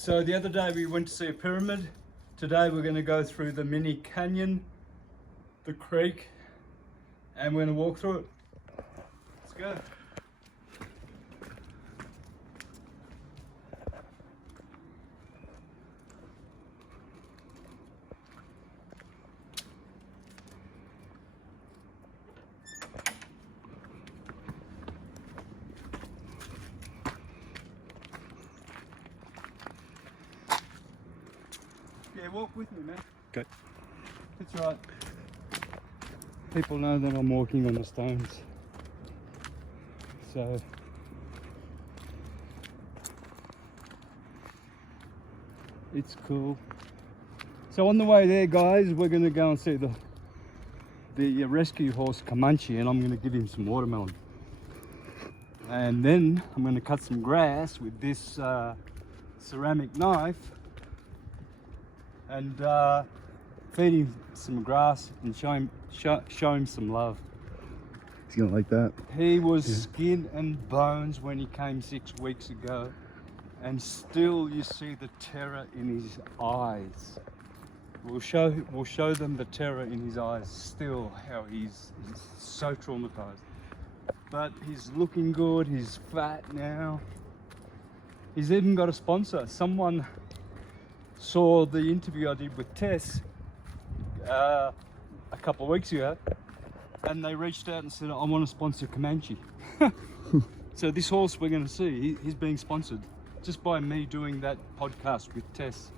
So the other day we went to see a pyramid. Today we're going to go through the mini canyon, the creek, and we're going to walk through it. Let's go. Yeah, walk with me, man. Okay. It's right. People know that I'm walking on the stones. So it's cool. So on the way there, guys, we're going to go and see the rescue horse Comanche, and I'm going to give him some watermelon. And then I'm going to cut some grass with this ceramic knife and feed him some grass and show him some love. He's gonna like that. He was skin and bones when he came 6 weeks ago, and still you see the terror in his eyes. We'll show them the terror in his eyes still, how he's so traumatized. But he's looking good, he's fat now. He's even got a sponsor. Someone saw the interview I did with Tess a couple of weeks ago, and they reached out and said, I want to sponsor Comanche. So this horse we're going to see, he's being sponsored just by me doing that podcast with Tess.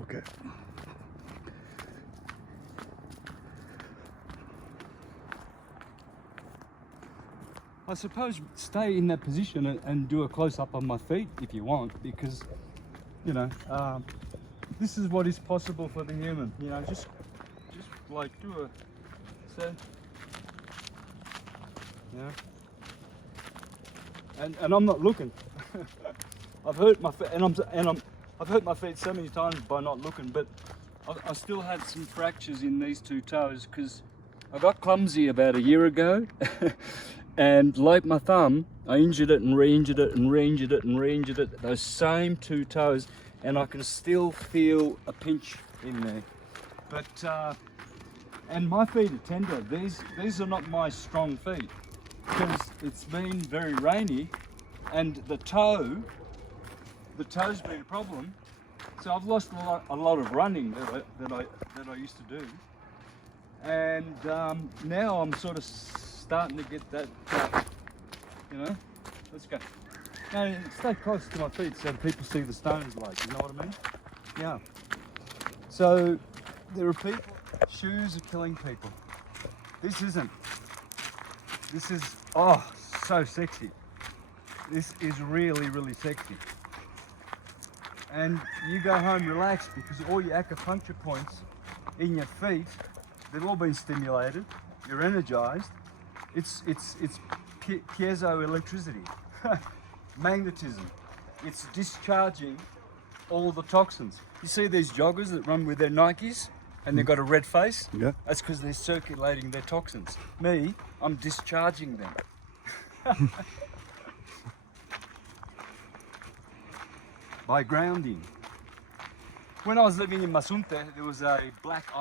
Okay. I suppose stay in that position and do a close-up on my feet if you want, because, you know, this is what is possible for the human. You know, just like do a, so, yeah. And I'm not looking. I've hurt my feet, I've hurt my feet so many times by not looking, but I still had some fractures in these two toes because I got clumsy about a year ago. And like my thumb, I injured it and re-injured it and re-injured it and re-injured it, those same two toes, and I can still feel a pinch in there. But, and my feet are tender. These are not my strong feet, because it's been very rainy, and the toe's been a problem. So I've lost a lot of running that I used to do. And now I'm sort of starting to get that, you know. Let's go. Now stay close to my feet so people see the stones, like, you know what I mean? Yeah. So there are people, shoes are killing people. This isn't. This is, oh, so sexy. This is really, really sexy. And you go home relaxed because all your acupuncture points in your feet, they've all been stimulated. You're energized. It's piezoelectricity, magnetism. It's discharging all the toxins. You see these joggers that run with their Nikes and they've got a red face? Yeah. That's because they're circulating their toxins. Me, I'm discharging them. By grounding. When I was living in Masunte, there was a black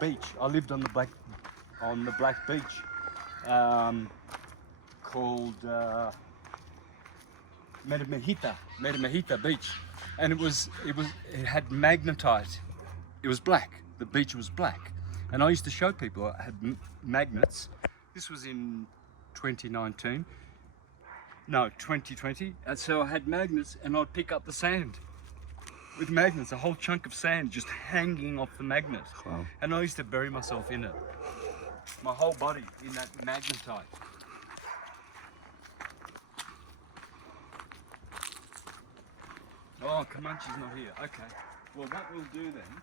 beach. I lived on the black beach called Metamahita Beach, and it had magnetite. It was black. The beach was black, and I used to show people I had magnets. This was in 2019. No, 2020. And so I had magnets, and I'd pick up the sand with magnets, a whole chunk of sand just hanging off the magnet. Wow. And I used to bury myself in it. My whole body in that magnetite. Oh, Comanche's not here. Okay. Well, what we'll do then...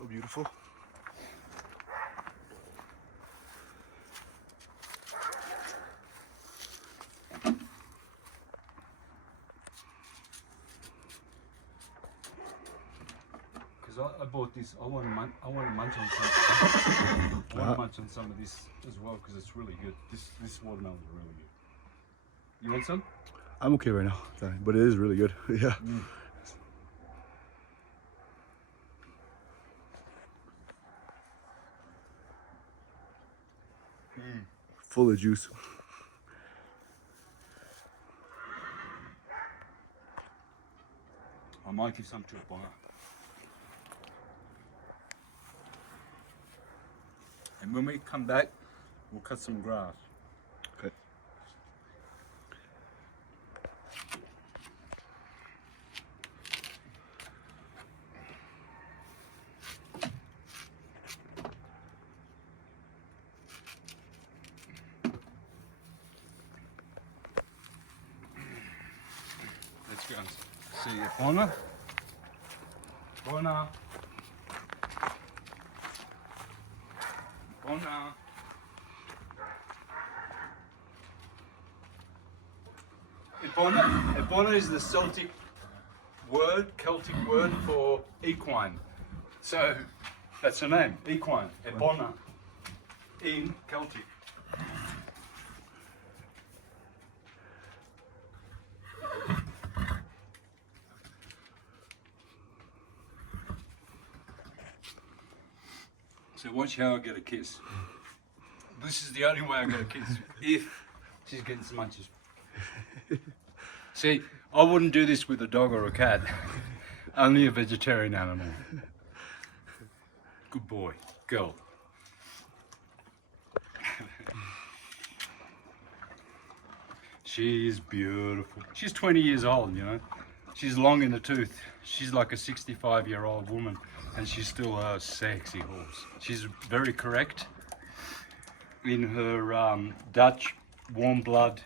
Oh, beautiful. I bought this. I want to munch on some. I want to munch on some of this as well because it's really good. This watermelon is really good. You want some? I'm okay right now, but it is really good. Yeah. Full of juice. I might give some to a Bonner. And when we come back, we'll cut some grass. Okay. Let's go and see a Bonner. Bonner. Bonner. Ebona is the Celtic word for equine. So that's her name, equine, Ebona, in Celtic. So watch how I get a kiss. This is the only way I get a kiss, if she's getting some munchies. See, I wouldn't do this with a dog or a cat, only a vegetarian animal. Good boy, girl. She is beautiful. She's 20 years old, you know. She's long in the tooth. She's like a 65-year-old woman, and she's still a sexy horse. She's very correct in her Dutch warm blood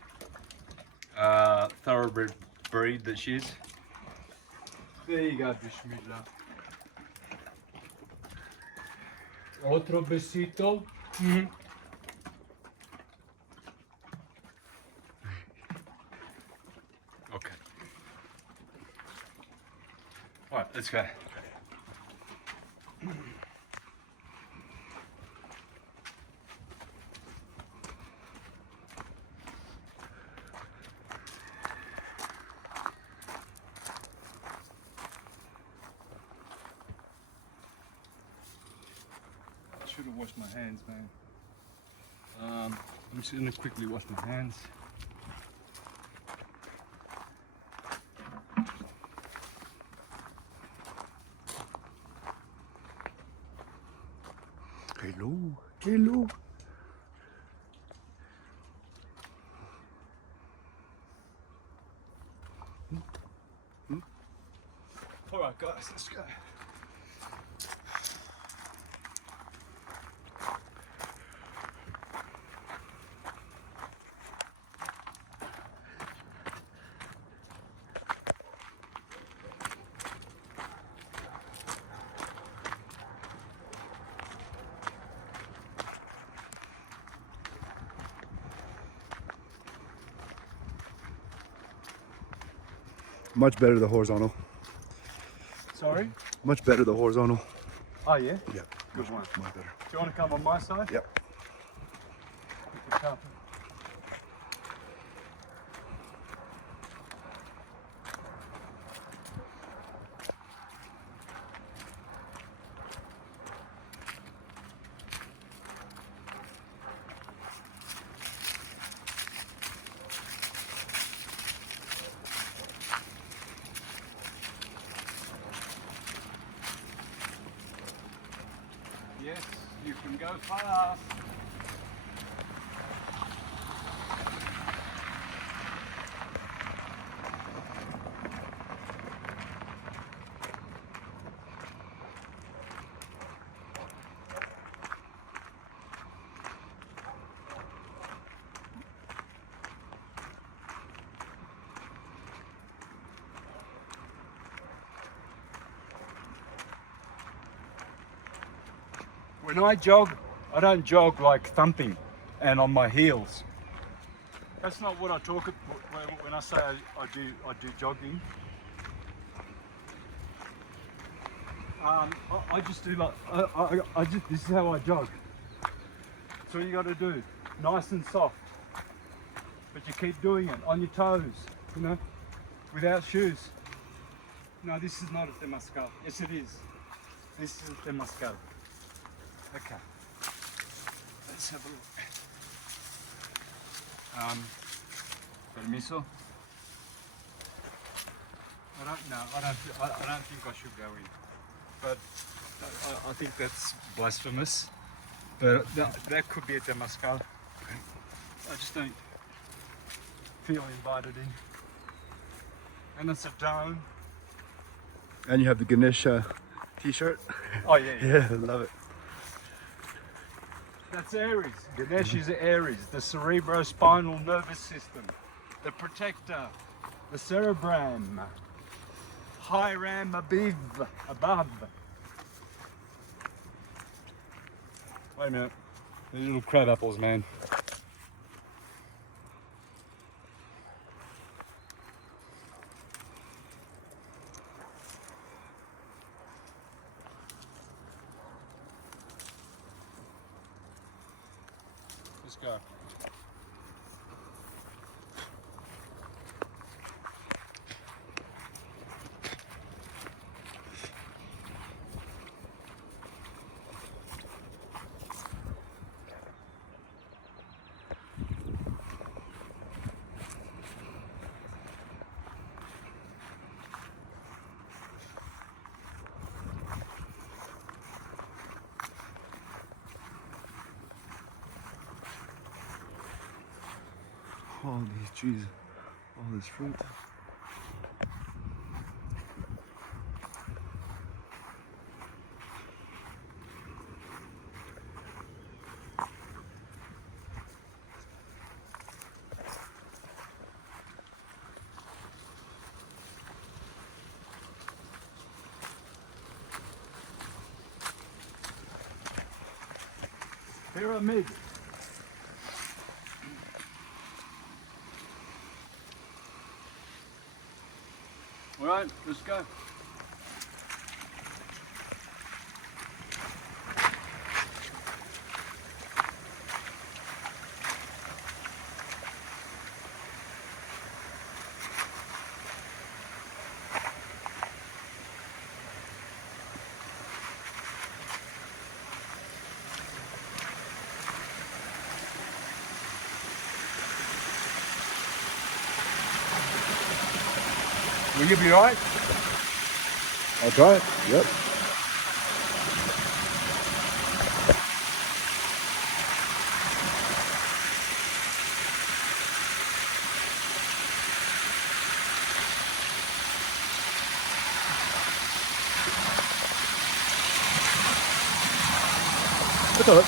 thoroughbred breed that she is. There you go, Bismillah. Otro besito. Okay. All right, let's go. I should have washed my hands, man. I'm just gonna quickly wash my hands. Hello, hello. All right, guys, let's go. Much better the horizontal. Sorry? Much better the horizontal. Oh, yeah? Yeah. Good one. Much better. Do you want to come on my side? Yep. The carpet. Yes, you can go fast. When I jog, I don't jog like thumping and on my heels. That's not what I talk about when I say I do jogging. I just do like I just this is how I jog. That's all you got to do. Nice and soft. but you keep doing it on your toes, you know, without shoes. No, this is not a Temazcal. Yes, it is. This is a Temazcal. Okay. Let's have a look. Permiso. I don't know. I don't think I should go in. But I think that's blasphemous. But that could be a Temazcal. I just don't feel invited in. And it's a dome. And you have the Ganesha t-shirt. Oh yeah, yeah. Yeah, love it. That's Aries. Ganesh is Aries, the cerebrospinal nervous system, the protector, the cerebrum, Hiram above. Wait a minute. These little crab apples, man. Let's go. All these trees, all this fruit. Pyramid. All right, let's go. Will you be all right? I'll try it. Yep. That's all right.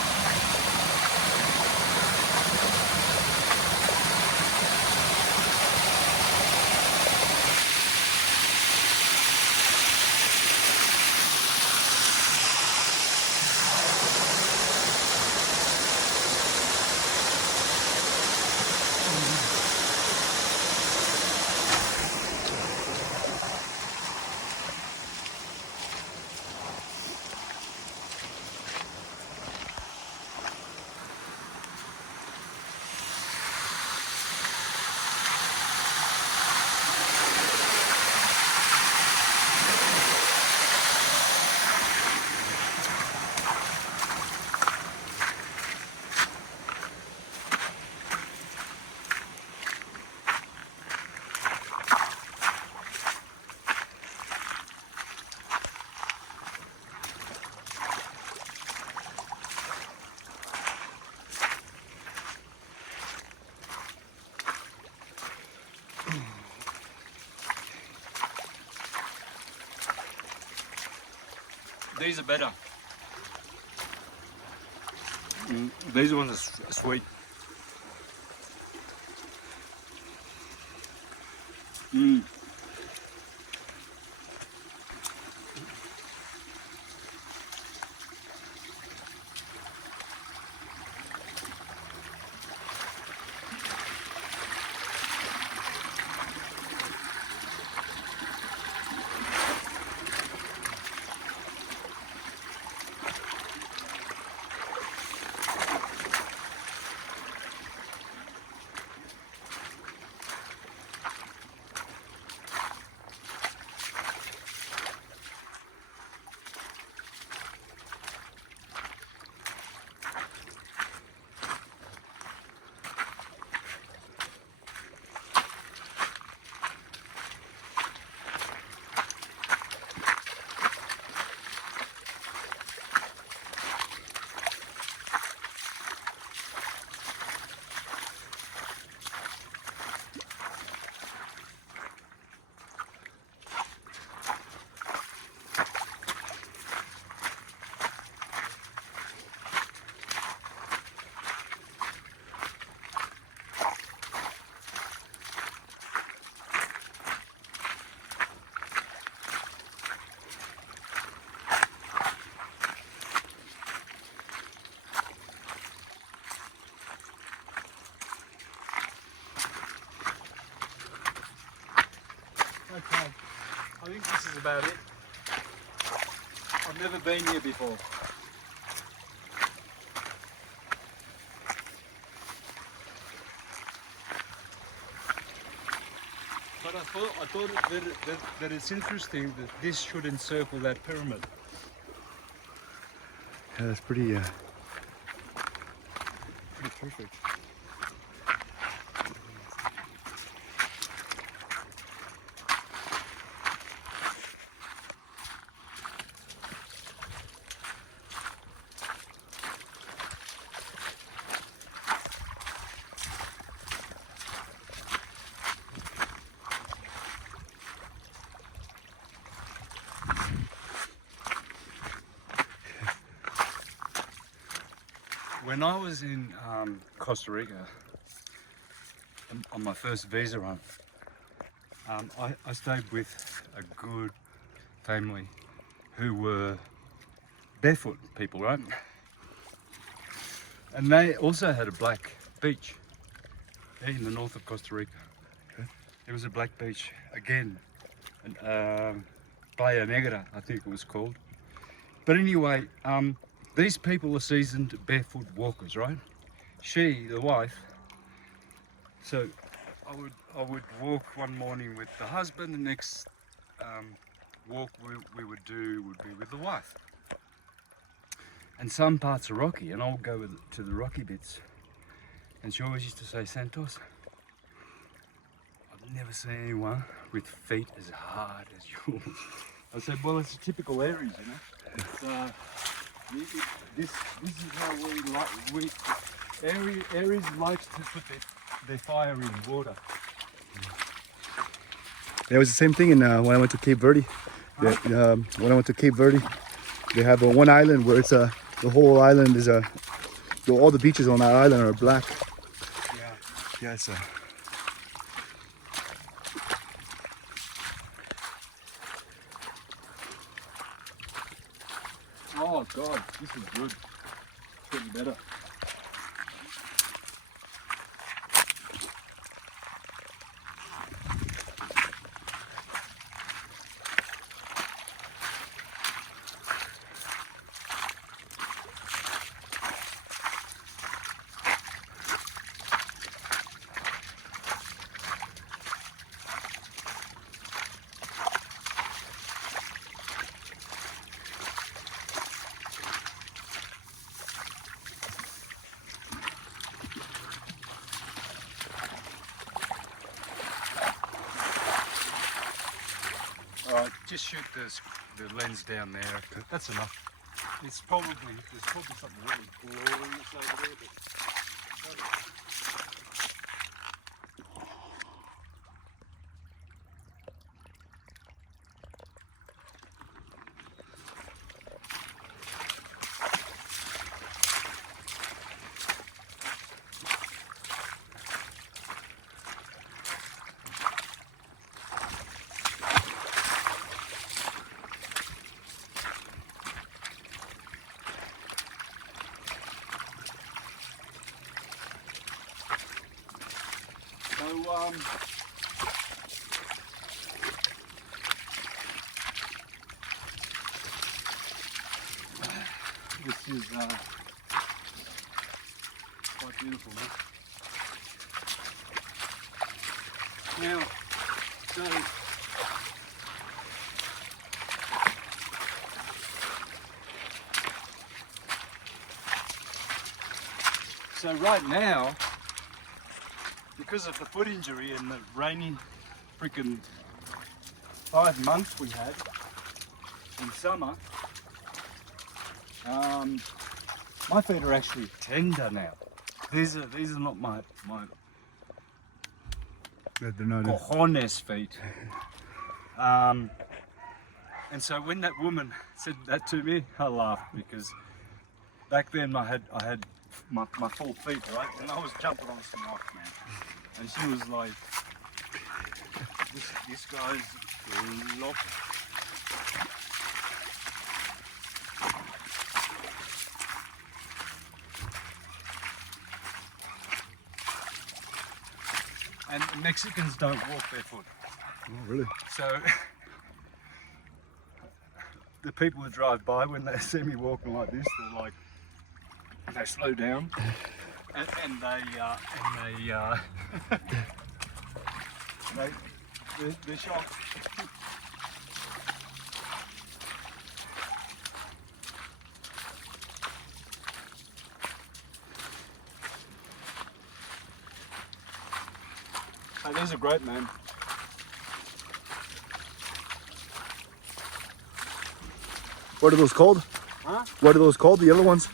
These are better. These ones are sweet. Okay, I think this is about it. I've never been here before. But I thought that it's interesting that this should encircle that pyramid. Yeah, that's pretty perfect. When I was in Costa Rica on my first visa run, I stayed with a good family who were barefoot people, right? And they also had a black beach in the north of Costa Rica. Okay. There was a black beach again, Playa Negra, I think it was called. But anyway, these people are seasoned barefoot walkers, right? She, the wife, so I would walk one morning with the husband, the next walk we would do would be with the wife. And some parts are rocky, and I'll go to the rocky bits. And she always used to say, Santos, I've never seen anyone with feet as hard as yours. I said, well, it's a typical Aries, you know. It's, this is how Aries likes to put their fire in water. Yeah, it was the same thing in when I went to Cape Verde. When I went to Cape Verde, they have one island where it's the whole island is all the beaches on that island are black. Yeah. Yeah, it's Oh God, this is good. It's getting better. Alright, just shoot the lens down there. That's enough. There's probably something really glorious over there. So, this is quite beautiful. Now, so right now, because of the foot injury and the rainy freaking 5 months we had in summer, my feet are actually tender now. These are not my they're not cojones feet. And so when that woman said that to me, I laughed because back then I had my full feet, right? And I was jumping on some rock, man. And she was like, this guy's locked. And Mexicans don't walk barefoot. Oh, really? So the people who drive by, when they see me walking like this, they're like, they slow down and they're shocked. Oh, these are great, man. What are those called? Huh? What are those called? The yellow ones?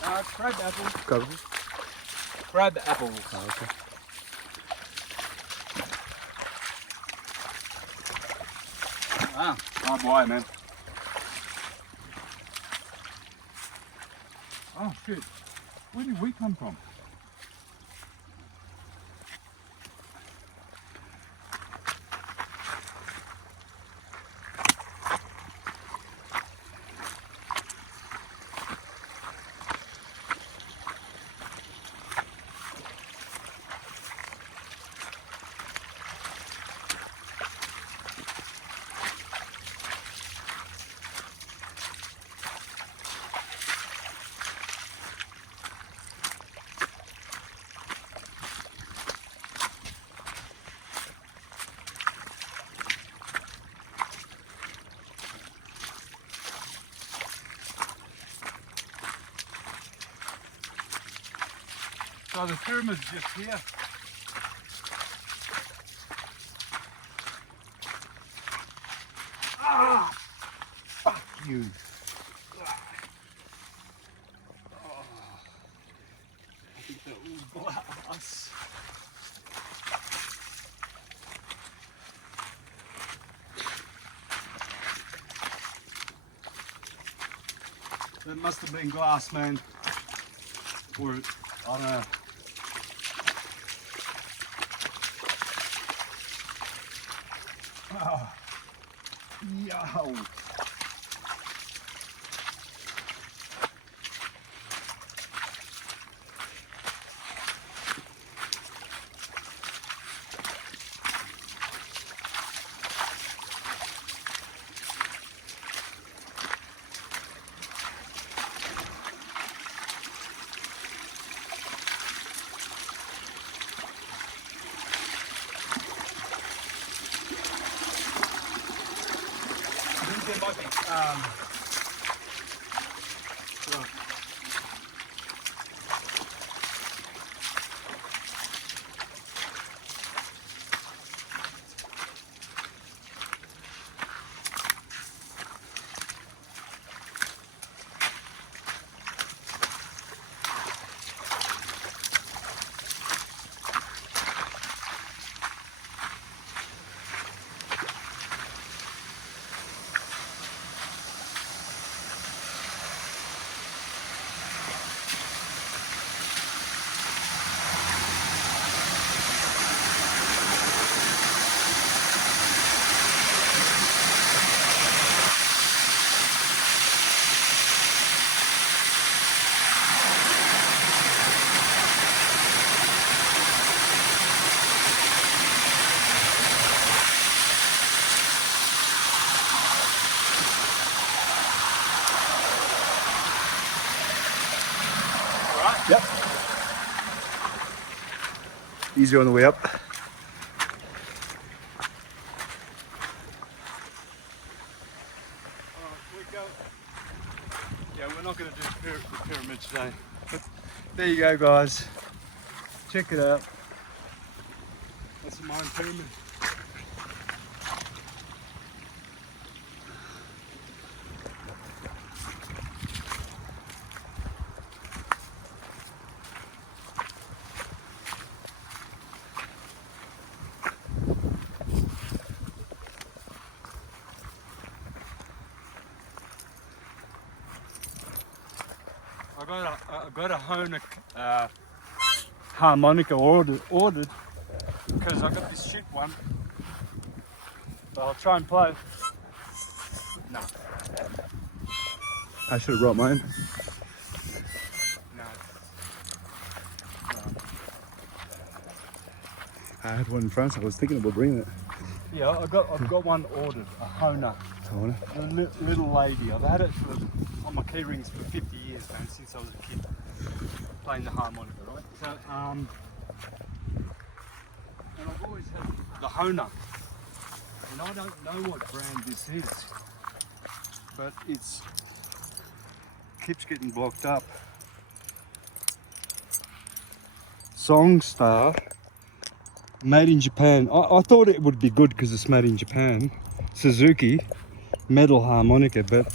Crab apples. Crabs. Crab apples. Oh, okay. Ah, oh boy, man. Oh shit. Where did we come from? So the pyramid's just here. Ah! Fuck you. Oh, I think that was glass. That must have been glass, man. Or, I don't know. Oh, yo. There might be, right. Yep. Easier on the way up. Yeah, we're not going to do the pyramid today. But there you go, guys. Check it out. That's a Mayan pyramid. I got a harmonica ordered because I got this shit one. So I'll try and play. No. I should have brought mine. No. I had one in France. I was thinking about bringing it. Yeah, I've got one ordered, a Hona. Hona. A little lady. I've had it on my key rings for 50 years, man, since I was a kid, playing the harmonica, right? So, and I've always had the Hona, and I don't know what brand this is, but it's keeps getting blocked up. Songstar, made in Japan. I thought it would be good because it's made in Japan. Suzuki, metal harmonica, but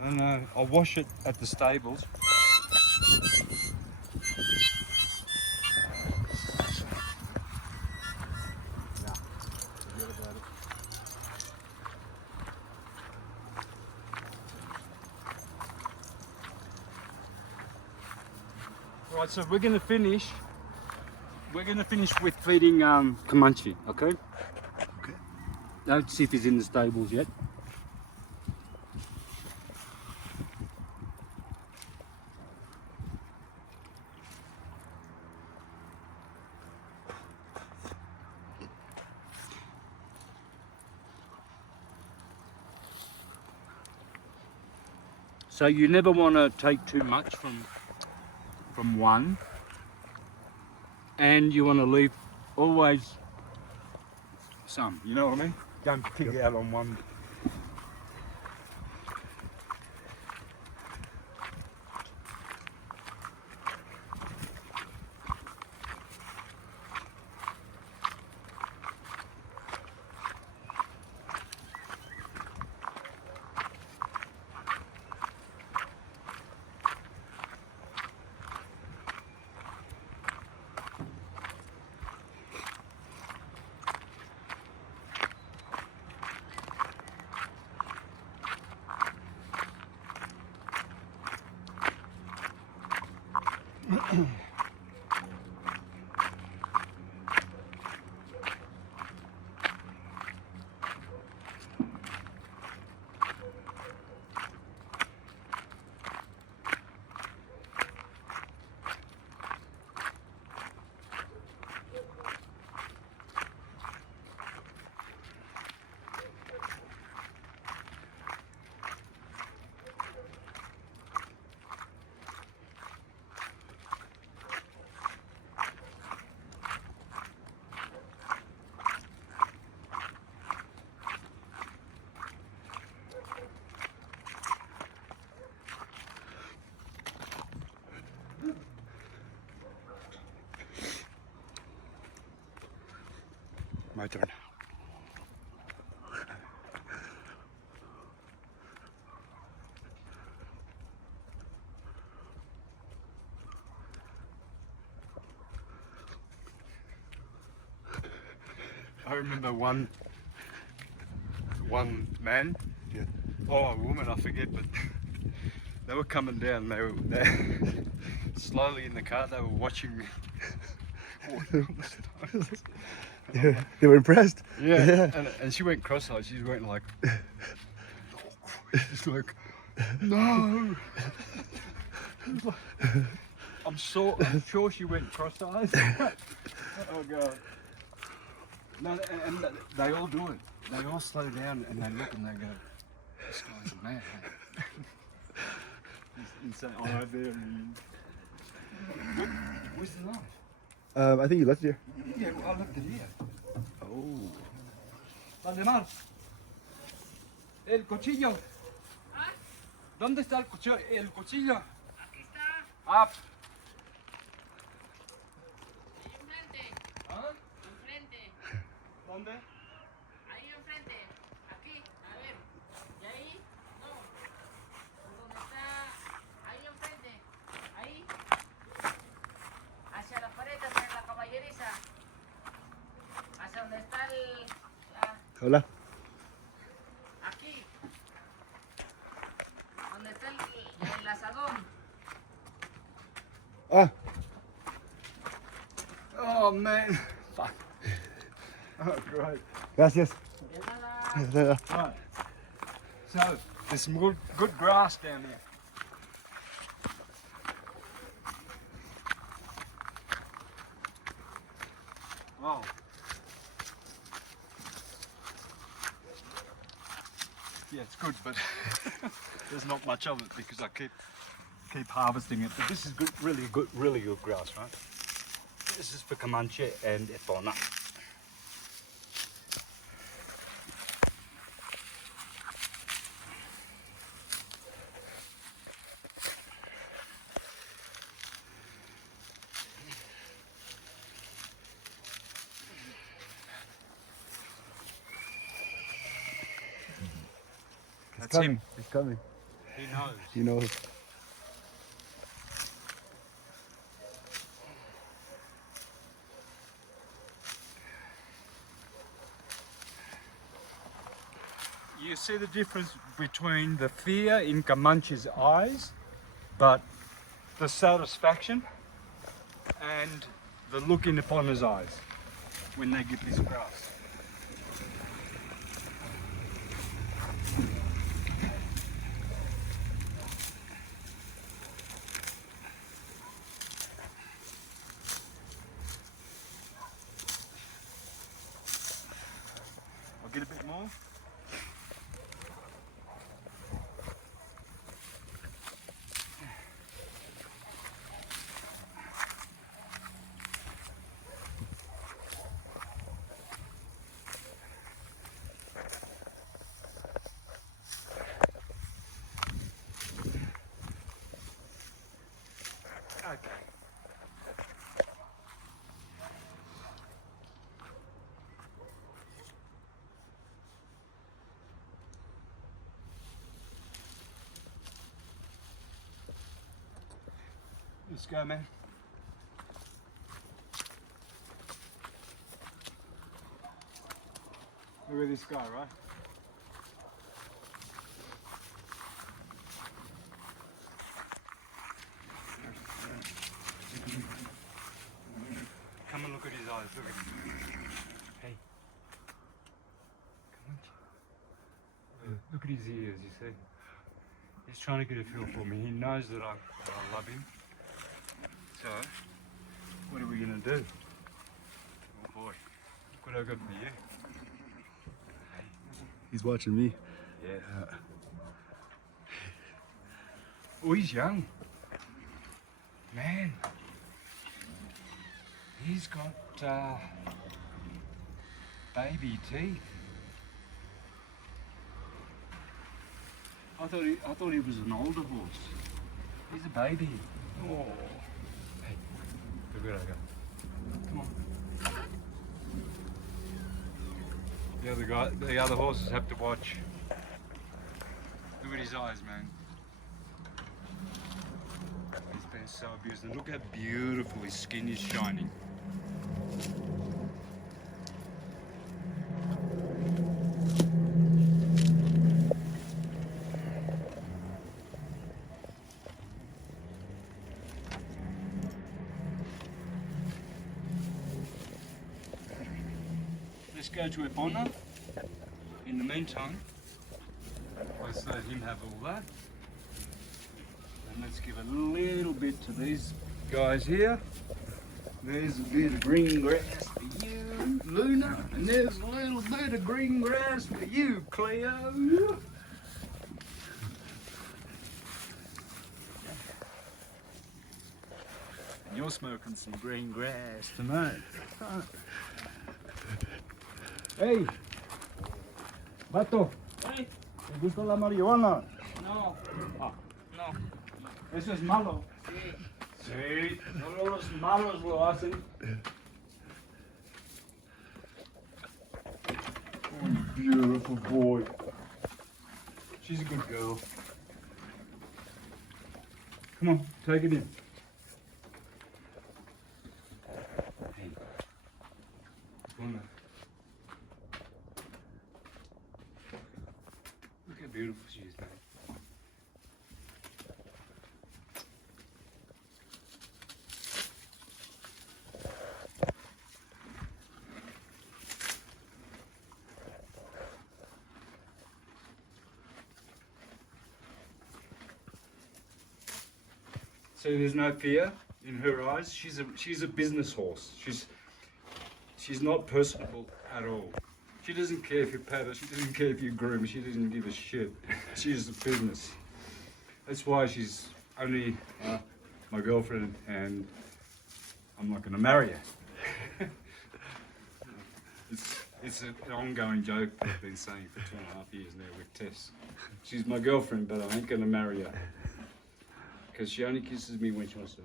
I don't know. I'll wash it at the stables. Nah, forget about it. Right, so we're gonna finish. We're gonna finish with feeding Comanche, okay? Okay. Don't see if he's in the stables yet. So you never want to take too much from one, and you want to leave always some. You know what I mean? Don't pig out on one. My turn. I remember one man, Yeah. or a woman, I forget, but they were coming down. They slowly in the car. They were watching me. walking on the stones. They were impressed. Yeah, and she went cross-eyed. She went like, she's like, no. I'm sure she went cross-eyed. Oh god. No, and they all do it. They all slow down and they look and they go, this guy's a man. And say, oh, right there. Where's the knife? I think you left it here. Yeah, well, I left it here. Oh. Valdemar, el cuchillo. ¿Dónde está el cuchillo? El cuchillo. Aquí está, Ah, ahí enfrente, ¿ah? enfrente, ¿Dónde? ahí enfrente, aquí, a ver, y ahí, no, por donde está, ahí enfrente, ahí, hacia la pared, hacia la caballeriza, hacia donde está Hola. aquí, donde está el asadón. Ah. Oh man. Fuck. Oh great. Gracias. De nada. Right. So there's some good grass down there. Oh. Yeah, it's good, but there's not much of it because I keep harvesting it. But this is good, really good grass, right? This is for Comanche and Epona. That's him. He's coming. He knows. You know. You see the difference between the fear in Comanche's eyes, but the satisfaction and the look in Epona's eyes when they get this grass. I'll get a bit more. Okay. Let's go, man. Look at this guy, right? Come and look at his eyes. Look at him. Hey. Come on. Look at his ears, you see. He's trying to get a feel for me. He knows that I love him. So, what are we going to do? Oh boy. Look what I got for you. Hey. He's watching me. Yeah. Oh, he's young. Man. He's got baby teeth. I thought he was an older horse. He's a baby. Oh. Hey, look where I go. Come on. The other horses have to watch. Look at his eyes, man. He's been so abused. And look how beautiful his skin is shining. Let's go to Epona. In the meantime, let's let him have all that. And let's give a little bit to these guys here. There's a bit of green grass for you, Luna. And there's a little bit of green grass for you, Cleo. And you're smoking some green grass tonight. Hey, Vato, Hey, ¿te gusta la marihuana? no, Ah, no, eso es malo. sí. Sí, solo los malos lo hacen. Oh, you beautiful boy. She's a good girl. Come on, take it in. Hey. Come on. Look how beautiful she is, man. So there's no fear in her eyes. She's a business horse. She's not personable at all. She doesn't care if you pet her, she doesn't care if you groom her, she doesn't give a shit. She's a business. That's why she's only my girlfriend, and I'm not going to marry her. It's an ongoing joke I've been saying for 2.5 years now with Tess. She's my girlfriend, but I ain't going to marry her. Because she only kisses me when she wants to.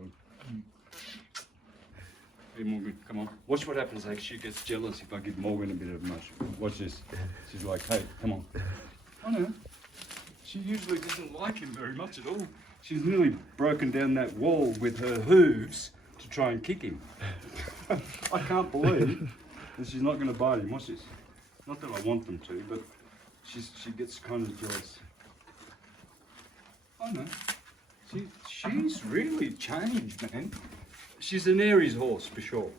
Hey Morgan, come on. Watch what happens, like she gets jealous if I give Morgan a bit of much. Watch this. She's like, hey, come on. I know. She usually doesn't like him very much at all. She's nearly broken down that wall with her hooves to try and kick him. I can't believe that she's not going to bite him. Watch this. Not that I want them to, but she gets kind of jealous. I know. She's really changed, man. She's an Aries horse for sure.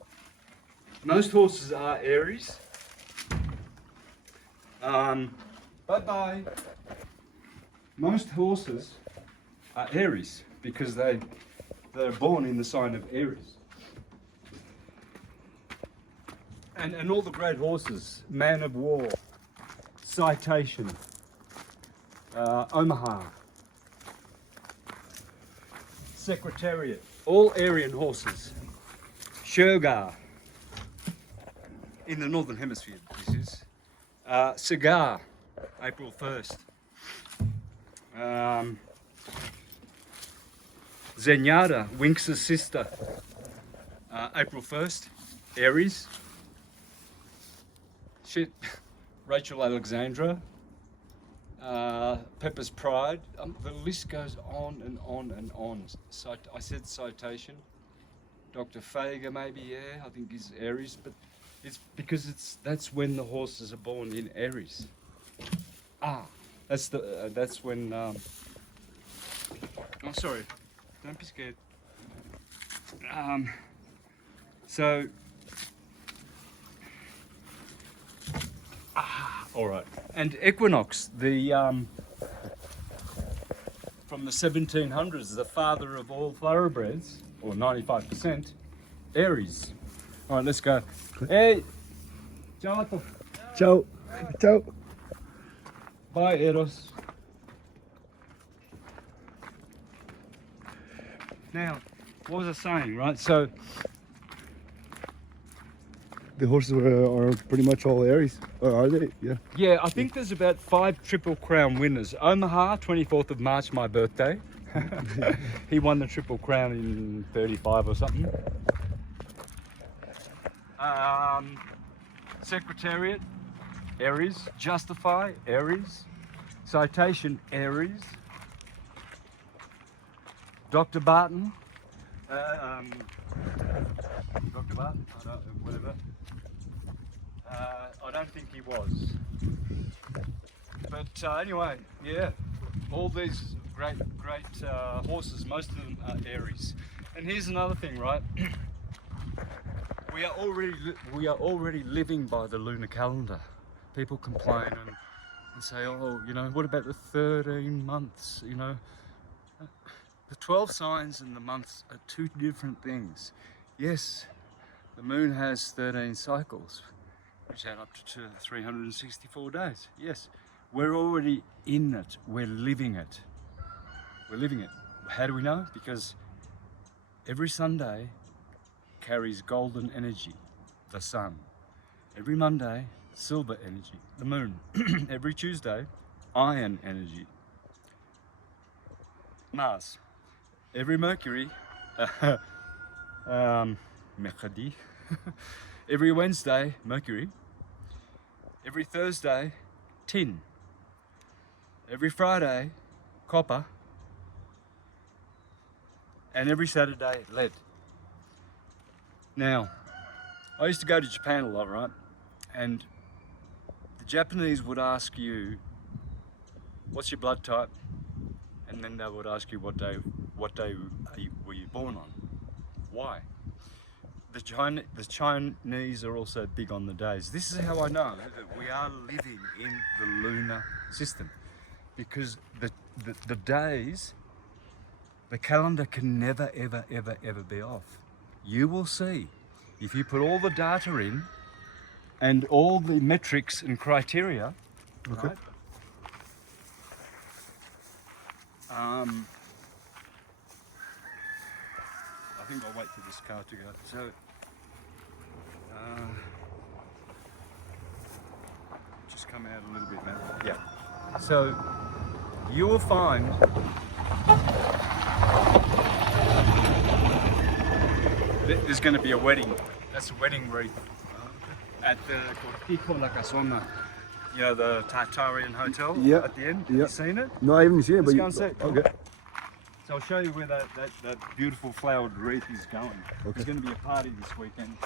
Most horses are Aries. Bye-bye. Most horses are Aries because they're born in the sign of Aries. And all the great horses, Man of War, Citation, Omaha, Secretariat, all Aryan horses. Shergar, in the Northern Hemisphere, this is. Cigar, April 1st. Zenyatta, Winx's sister, April 1st, Aries. Shit, Rachel Alexandra, Pepper's Pride. The list goes on and on and on. I said Citation. Dr. Fager maybe, yeah, I think he's Aries, but it's because that's when the horses are born in Aries. That's when. Oh, sorry, don't be scared. All right. And equinox, from the 1700s, the father of all thoroughbreds, or 95%, Aries. All right, let's go. Hey, ciao. Ciao. Ciao. Bye, Eros. Now, what was I saying, right? So, The horses are pretty much all Aries, or are they? Yeah. yeah, I think there's about 5 Triple Crown winners. Omaha, 24th of March, my birthday. He won the Triple Crown in 35 or something. Secretariat, Aries. Justify, Aries. Citation, Aries. Dr. Barton. Dr. Barton, whatever. I don't think he was. But anyway, yeah, all these great horses, most of them are Aries. And here's another thing, right? We are already living by the lunar calendar. People complain and say, oh, you know, what about the 13 months? You know, the 12 signs and the months are two different things. Yes, the moon has 13 cycles, which add up to 364 days. Yes, we're already in it. We're living it. We're living it. How do we know? Because every Sunday carries golden energy, the sun. Every Monday, silver energy, the moon. Every Tuesday, iron energy, Mars. Every Mercury, mercredi. Every Wednesday, Mercury. Every Thursday, tin. Every Friday, copper. And every Saturday, lead. Now, I used to go to Japan a lot, right? And the Japanese would ask you, what's your blood type? And then they would ask you what day were you born on? Why? The Chinese are also big on the days. This is how I know that we are living in the lunar system, because the days, the calendar can never ever be off. You will see, if you put all the data in, and all the metrics and criteria, Okay. right? I think I'll wait for this car to go. So, just come out a little bit, man. Yeah. So, you will find there's going to be a wedding. That's a wedding wreath at the Cortijo La Casona. You know, the Tartarian hotel Yeah. at the end. Yeah. You seen it? No, I haven't seen it, Let's but go and see it. okay. So I'll show you where that beautiful flowered wreath is going. Okay. There's going to be a party this weekend.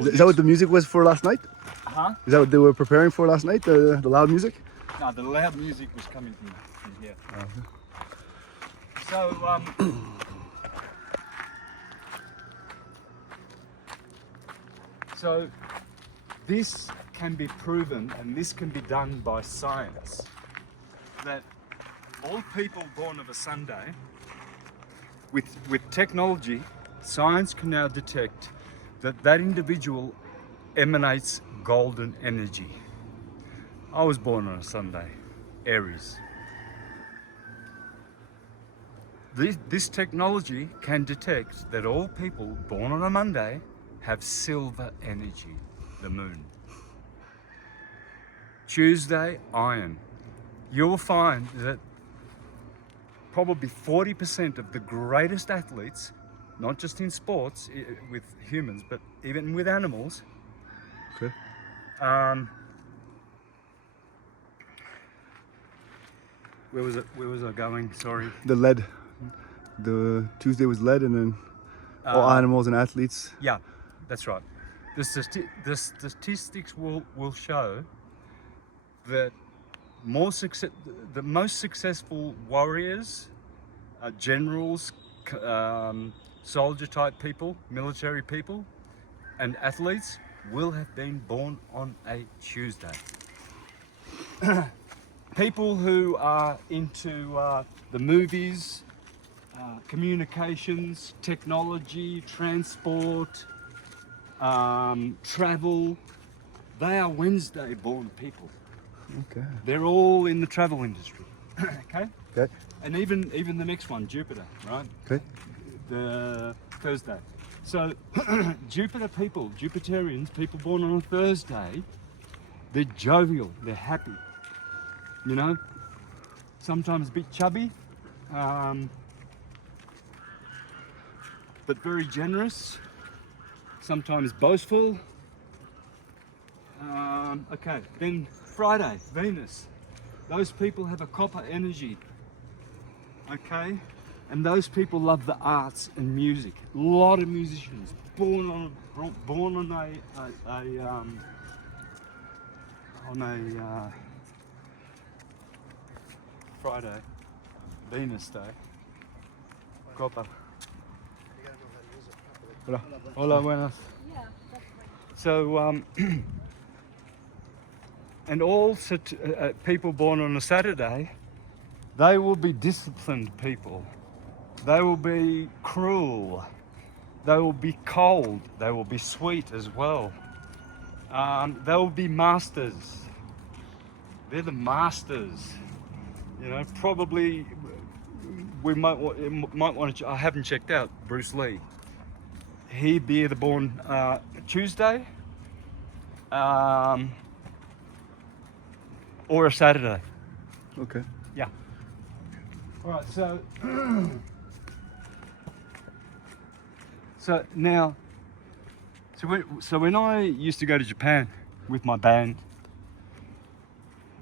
Is that what the music was for last night? Huh? Is that what they were preparing for last night? The loud music? No, the loud music was coming from here. Okay. So, so this can be proven, and this can be done by science, that all people born of a Sunday, with technology, science can now detect that individual emanates golden energy. I was born on a Sunday, Aries. This technology can detect that all people born on a Monday have silver energy, the moon. Tuesday, iron. You'll find that probably 40% of the greatest athletes, not just in sports with humans, but even with animals, Okay. Where was I going? Sorry. The lead. The Tuesday was lead, and then all animals and athletes. Yeah, that's right. The statistics will show that the most successful warriors, generals, soldier type people, military people, and athletes will have been born on a Tuesday. People who are into the movies, communications, technology, transport, travel, they are Wednesday born people. Okay. They're all in the travel industry. Okay? Okay. And even the next one, Jupiter, right? Okay. The Thursday. So Jupiter people, Jupiterians, people born on a Thursday, they're jovial, they're happy. You know? Sometimes a bit chubby, but very generous, sometimes boastful. Okay, then Friday, Venus. Those people have a copper energy. Okay? And those people love the arts and music. A lot of musicians born on a Friday, Venus Day. Copper. Hola. Hola, buenas. So, and all people born on a Saturday, they will be disciplined people. They will be cruel. They will be cold. They will be sweet as well. They will be masters. They're the masters. You know, probably we might want to. I haven't checked out Bruce Lee. He'd be either born Tuesday or a Saturday. Okay. Yeah. All right. So, so now, so when I used to go to Japan with my band,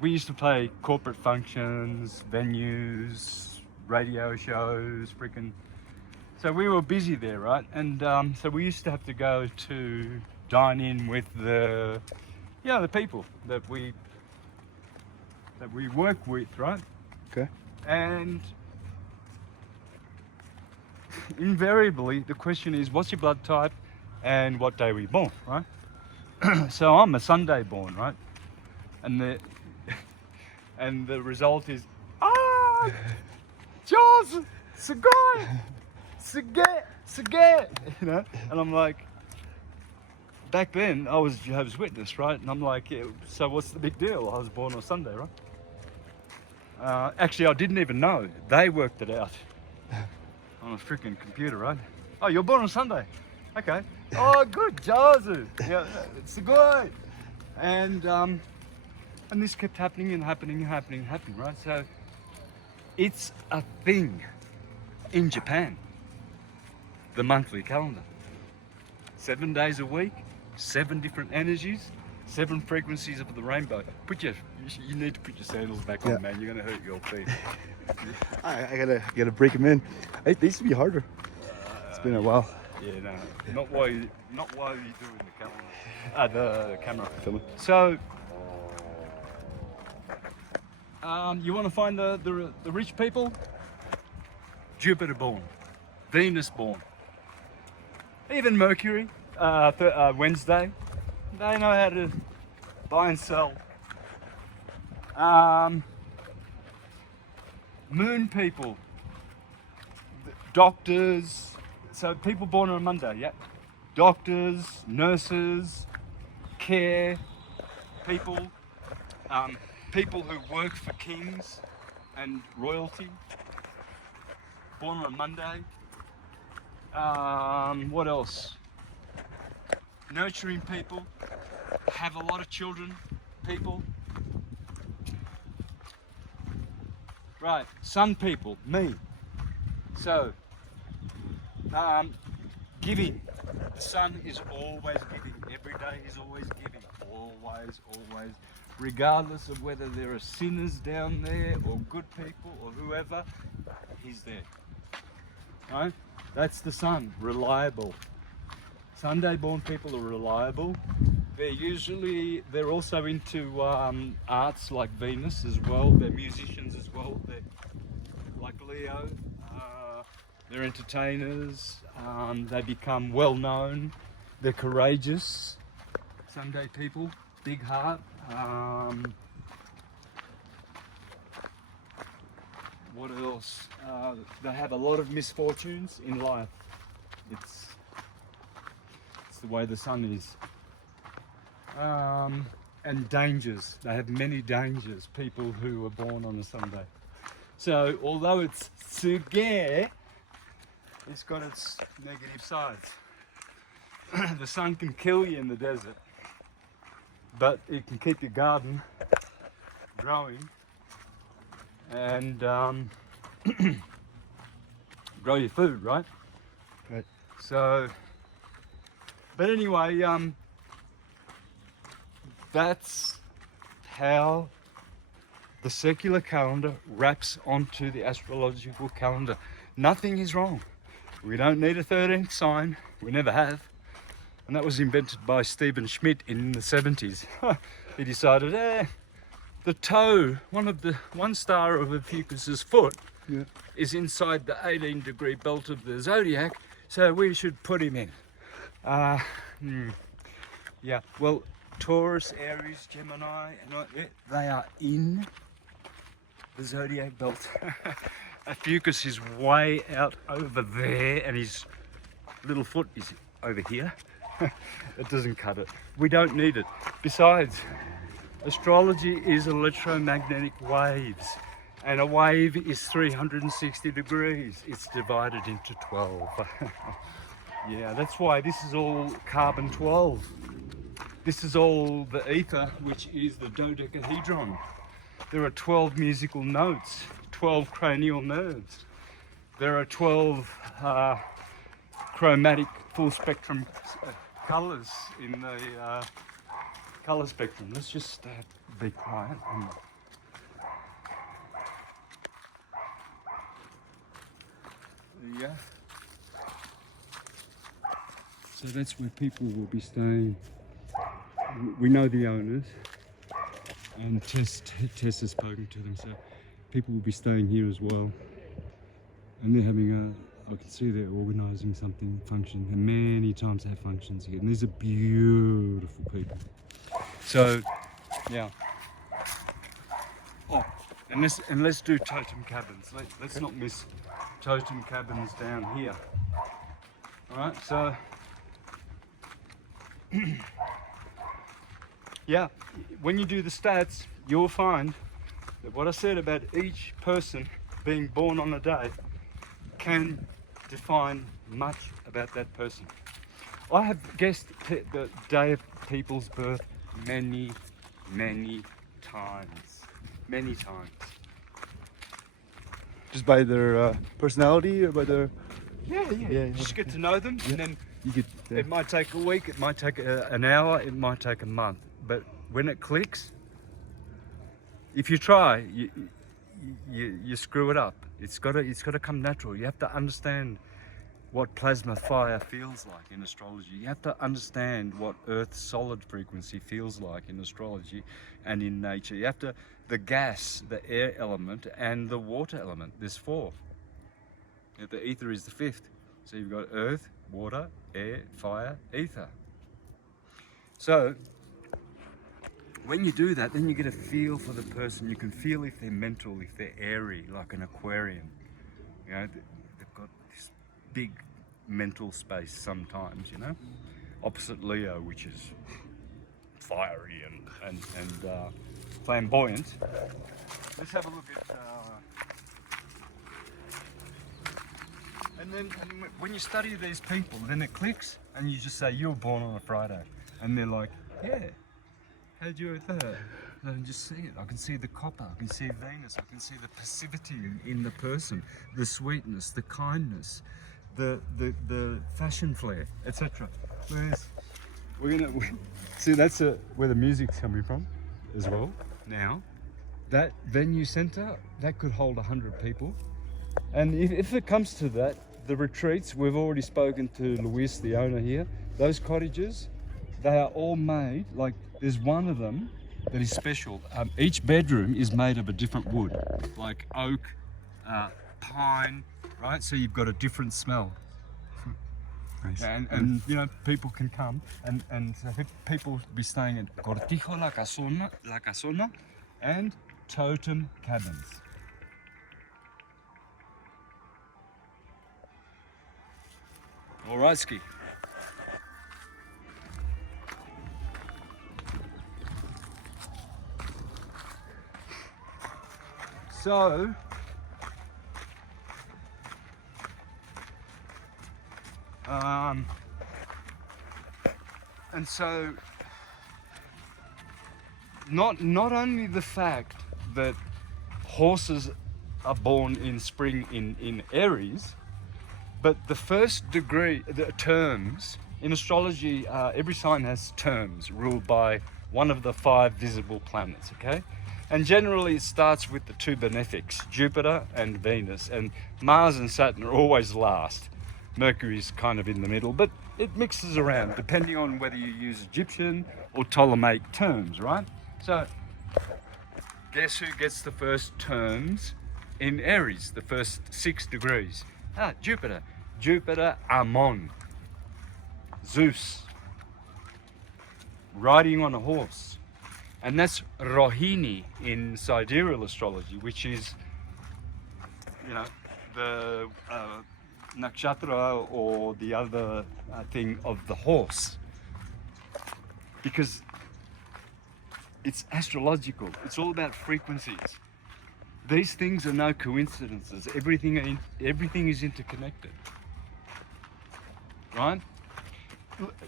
we used to play corporate functions, venues, radio shows, freaking. So we were busy there, right? And so we used to have to go to dine in with the people that we work with, right? Okay. And invariably, the question is, what's your blood type, and what day were you born, right? So I'm a Sunday born, right? And the result is, Jaws, Sagai, you know? And I'm like, back then I was Jehovah's Witness, right? And I'm like, yeah, so what's the big deal? I was born on Sunday, right? Actually, I didn't even know. They worked it out on a freaking computer, right? Oh, you're born on Sunday. Okay. Oh, good, Joseph. Yeah, it's good. And this kept happening, right? So it's a thing in Japan. The monthly calendar. 7 days a week, 7 different energies, 7 frequencies of the rainbow. You need to put your sandals back on, man. You're gonna hurt your feet. I gotta break them in. They used to be harder. It's been a while. Yeah, no, not while you're doing the camera. So, you want to find the rich people? Jupiter born, Venus born, even Mercury, Wednesday. They know how to buy and sell. Moon people, doctors. So people born on Monday, yeah. Doctors, nurses, care people, people who work for kings and royalty, born on Monday. What else? Nurturing people, have a lot of children, people. Right, sun people, me. So, giving. The sun is always giving. Every day is always giving. Always, always. Regardless of whether there are sinners down there or good people or whoever, he's there. Right? That's the sun. Reliable. Sunday born people are reliable. They're also into arts like Venus as well. They're musicians as well. They're like Leo. They're entertainers. They become well known. They're courageous. Sunday people, big heart. What else? They have a lot of misfortunes in life. It's the way the sun is. And dangers. They have many dangers, people who are born on a Sunday. So although it's tsuge, it's got its negative sides. The sun can kill you in the desert, but it can keep your garden growing and grow your food, right? Right. So, but anyway, that's how the secular calendar wraps onto the astrological calendar. Nothing is wrong. We don't need a 13th sign. We never have. And that was invented by Stephen Schmidt in the 70s. He decided, the toe, one star of a Fucus's foot is inside the 18-degree belt of the zodiac, so we should put him in. Yeah, well, Taurus, Aries, Gemini, they are in the zodiac belt. A Fucus is way out over there and his little foot is over here. It doesn't cut it. We don't need it. Besides, astrology is electromagnetic waves, and a wave is 360 degrees. It's divided into 12. Yeah, that's why this is all carbon 12. This is all the ether, which is the dodecahedron. There are 12 musical notes, 12 cranial nerves. There are 12 chromatic full spectrum colors in the color spectrum. Let's just be quiet. There you go. So that's where people will be staying. We know the owners, and Tess has spoken to them, so people will be staying here as well. And they're having I can see they're organising something, function, and many times they have functions here. And these are beautiful people. So, yeah. Oh, and let's do totem cabins. Let's not miss totem cabins down here. All right, so yeah, when you do the stats, you'll find that what I said about each person being born on a day can define much about that person. I have guessed the day of people's birth many times. Many times. Just by their personality or by their. Yeah. Just get to know them, and then You get. it might take a week, it might take an hour, it might take a month. But when it clicks, if you try, you screw it up. It's got to come natural. You have to understand what plasma fire feels like in astrology. You have to understand what Earth's solid frequency feels like in astrology and in nature. You have to, the gas, the air element, and the water element. There's 4. The ether is the 5th. So you've got earth, water, air, fire, ether. So when you do that, then you get a feel for the person. You can feel if they're mental, if they're airy, like an aquarium. You know, they've got this big mental space sometimes, you know. Opposite Leo, which is fiery and flamboyant. Let's have a look at... And then when you study these people, then it clicks, and you just say, you were born on a Friday. And they're like, yeah, how'd you do that? I can just see it. I can see the copper, I can see Venus, I can see the passivity in the person, the sweetness, the kindness, the fashion flair, etc. Whereas we're gonna see that's where the music's coming from as well. Now, that venue centre, that could hold 100 people. And if it comes to that, the retreats, we've already spoken to Luis, the owner here, those cottages, they are all made, like there's one of them that is special. Each bedroom is made of a different wood, like oak, pine, right? So you've got a different smell. Nice. And you know, people can come and people be staying at Cortijo La Casona and Totem Cabins. All right, Ski. So, and so, not only the fact that horses are born in spring in Aries, but the first degree, the terms, in astrology, every sign has terms ruled by one of the 5 visible planets, okay? And generally it starts with the 2 benefics, Jupiter and Venus, and Mars and Saturn are always last. Mercury's kind of in the middle, but it mixes around depending on whether you use Egyptian or Ptolemaic terms, right? So, guess who gets the first terms in Aries, the first 6 degrees? Jupiter. Jupiter, Ammon. Zeus. Riding on a horse. And that's Rohini in sidereal astrology, which is, you know, the nakshatra or the other thing of the horse. Because it's astrological. It's all about frequencies. These things are no coincidences. Everything is interconnected, right?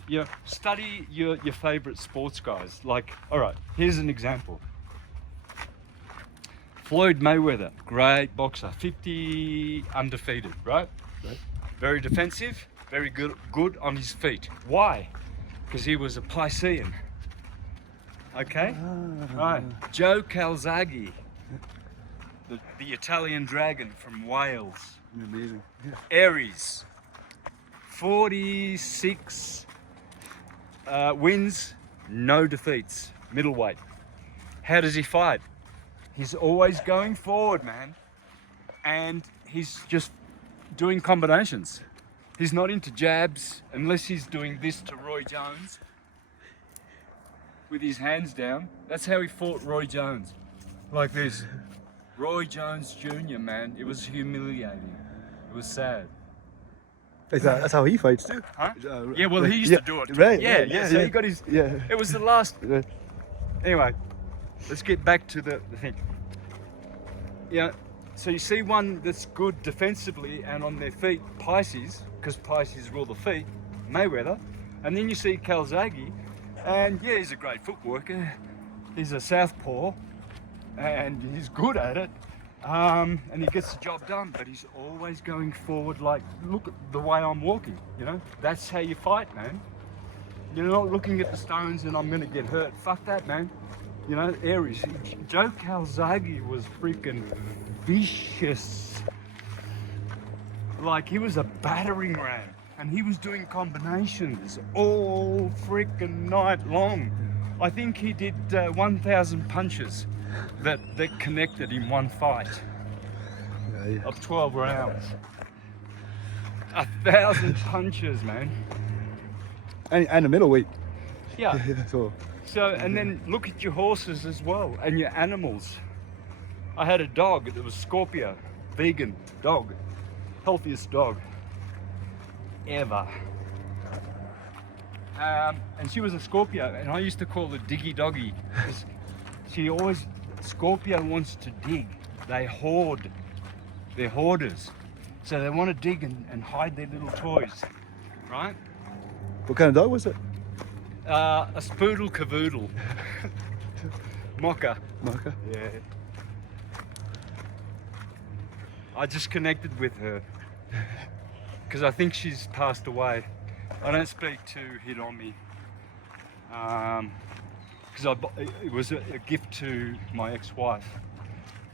You study your favorite sports guys. Like, all right, here's an example. Floyd Mayweather, great boxer, 50 undefeated, right? Very defensive, very good on his feet. Why? Because he was a Piscean. Okay, right. Joe Calzaghe, the Italian dragon from Wales. Amazing. Yeah. Aries, 46 wins, no defeats, middleweight. How does he fight? He's always going forward, man. And he's just doing combinations. He's not into jabs unless he's doing this to Roy Jones with his hands down. That's how he fought Roy Jones, like this. Roy Jones Jr., man, it was humiliating. It was sad. That's how he fights too. Huh? Uh, Yeah, well, he used yeah, to do it. right, Yeah, right, yeah. yeah, So yeah. he got his. Yeah. It was the last. Right. Anyway, let's get back to the thing. Yeah. So you see one that's good defensively and on their feet, Pisces, because Pisces rule the feet, Mayweather, and then you see Calzaghe, and yeah, he's a great footworker. He's a southpaw, and he's good at it. And he gets the job done, but he's always going forward like, look at the way I'm walking, you know? That's how you fight, man. You're not looking at the stones and I'm gonna get hurt. Fuck that, man. You know, Aries. Joe Calzaghe was freaking vicious. Like, he was a battering ram, and he was doing combinations all freaking night long. I think he did 1,000 punches that connected in one fight Yeah, yeah. of 12 rounds. 1,000 punches, man. And the middleweight. Yeah. So So, and then look at your horses as well, and your animals. I had a dog that was Scorpio, vegan dog, healthiest dog ever. And she was a Scorpio, and I used to call her Diggy Doggy, because she always, Scorpio wants to dig. They hoard, they're hoarders. So they want to dig and hide their little toys, right? what kind of dog was it? A spoodle cavoodle. Mocha. Mocha. Yeah. I just connected with her because I think she's passed away. I don't speak to Hiromi because it was a gift to my ex-wife,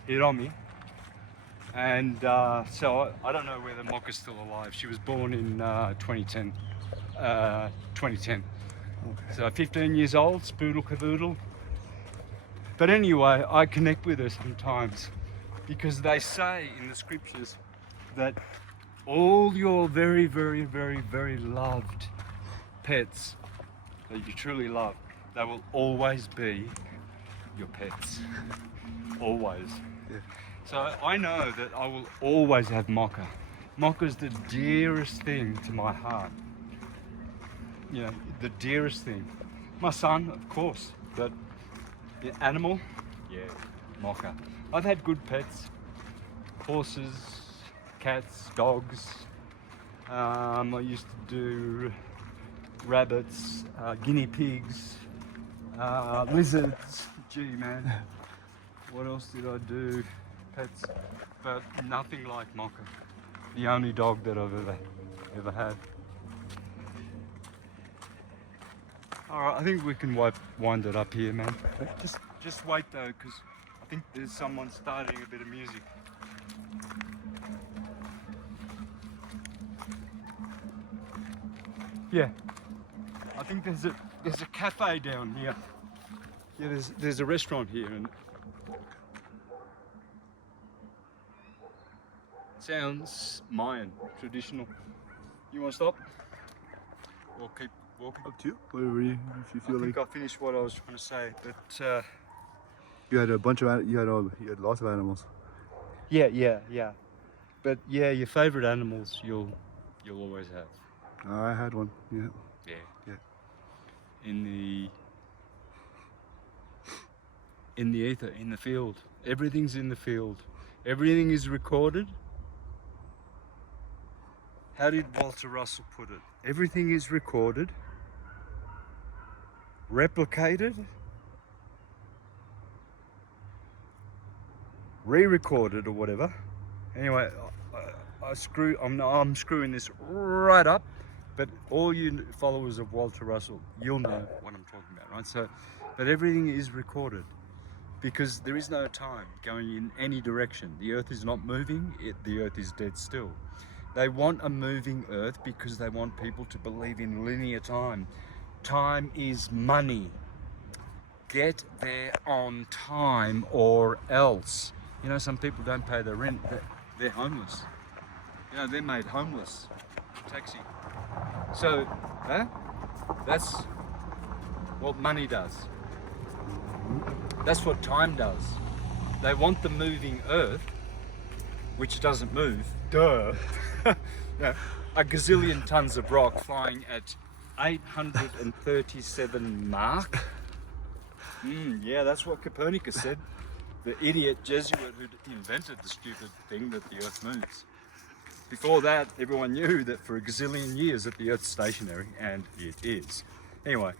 Hiromi, and so I don't know whether Mocha's still alive. She was born in 2010. 2010. Okay. So 15 years old, spoodle cavoodle. But anyway, I connect with her sometimes because they say in the scriptures that all your very, very, very, very loved pets that you truly love, they will always be your pets. Always. Yeah. So I know that I will always have Mocha. Mocha's the dearest thing to my heart. You know, the dearest thing. My son, of course, but the animal, yeah, Mocha. I've had good pets, horses, cats, dogs. I used to do rabbits, guinea pigs, lizards. Gee, man, what else did I do? Pets, but nothing like Mocha. The only dog that I've ever had. All right, I think we can wind it up here, man. Just wait though, because I think there's someone starting a bit of music. Yeah, I think there's a cafe down here. Yeah, there's a restaurant here, and sounds Mayan, traditional. You want to stop? Or keep walking? Up to you. Whatever you, if you I feel think like. I finished what I was trying to say, but You had a bunch of you had lots of animals. yeah. But yeah, your favourite animals you'll always have. I had one. Yeah. Yeah. Yeah. In the ether, in the field. Everything's in the field. Everything is recorded. How did Walter Russell put it? Everything is recorded, replicated, re-recorded or whatever. Anyway, I'm screwing this right up, but all you followers of Walter Russell, you'll know what I'm talking about, right? So, but everything is recorded because there is no time going in any direction. The earth is not moving, the earth is dead still. They want a moving earth because they want people to believe in linear time. Time is money. Get there on time or else. You know, some people don't pay their rent, they're homeless. You know, they're made homeless. Taxi. So, that's what money does. That's what time does. They want the moving earth, which doesn't move. Duh. Yeah. a gazillion tons of rock flying at 837 Mach. Yeah, that's what Copernicus said. The idiot Jesuit who invented the stupid thing that the Earth moves. Before that, everyone knew that for a gazillion years that the Earth's stationary, and it is. Anyway,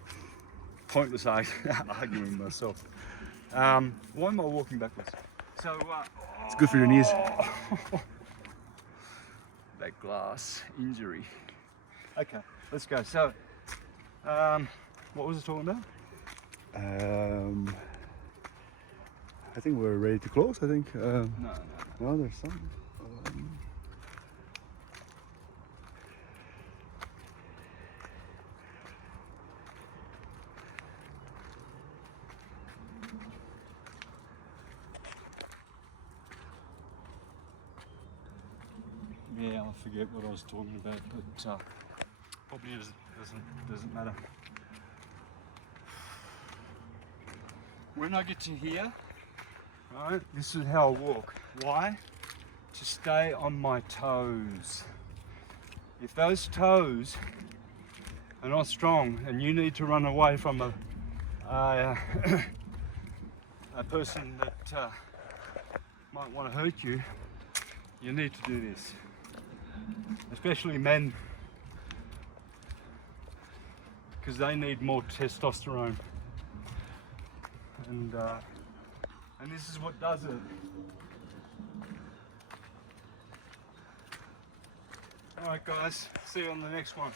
pointless arguing myself. Why am I walking backwards? So, It's good for your knees. that glass injury. Okay, let's go. So, what was I talking about? I think we're ready to close. I think. No. No, there's something. Yeah, I forget what I was talking about, but probably doesn't matter. When I get to here, right, this is how I walk. Why? To stay on my toes. If those toes are not strong and you need to run away from a person that might want to hurt you, you need to do this. Especially men, because they need more testosterone, and this is what does it. All right, guys. See you on the next one.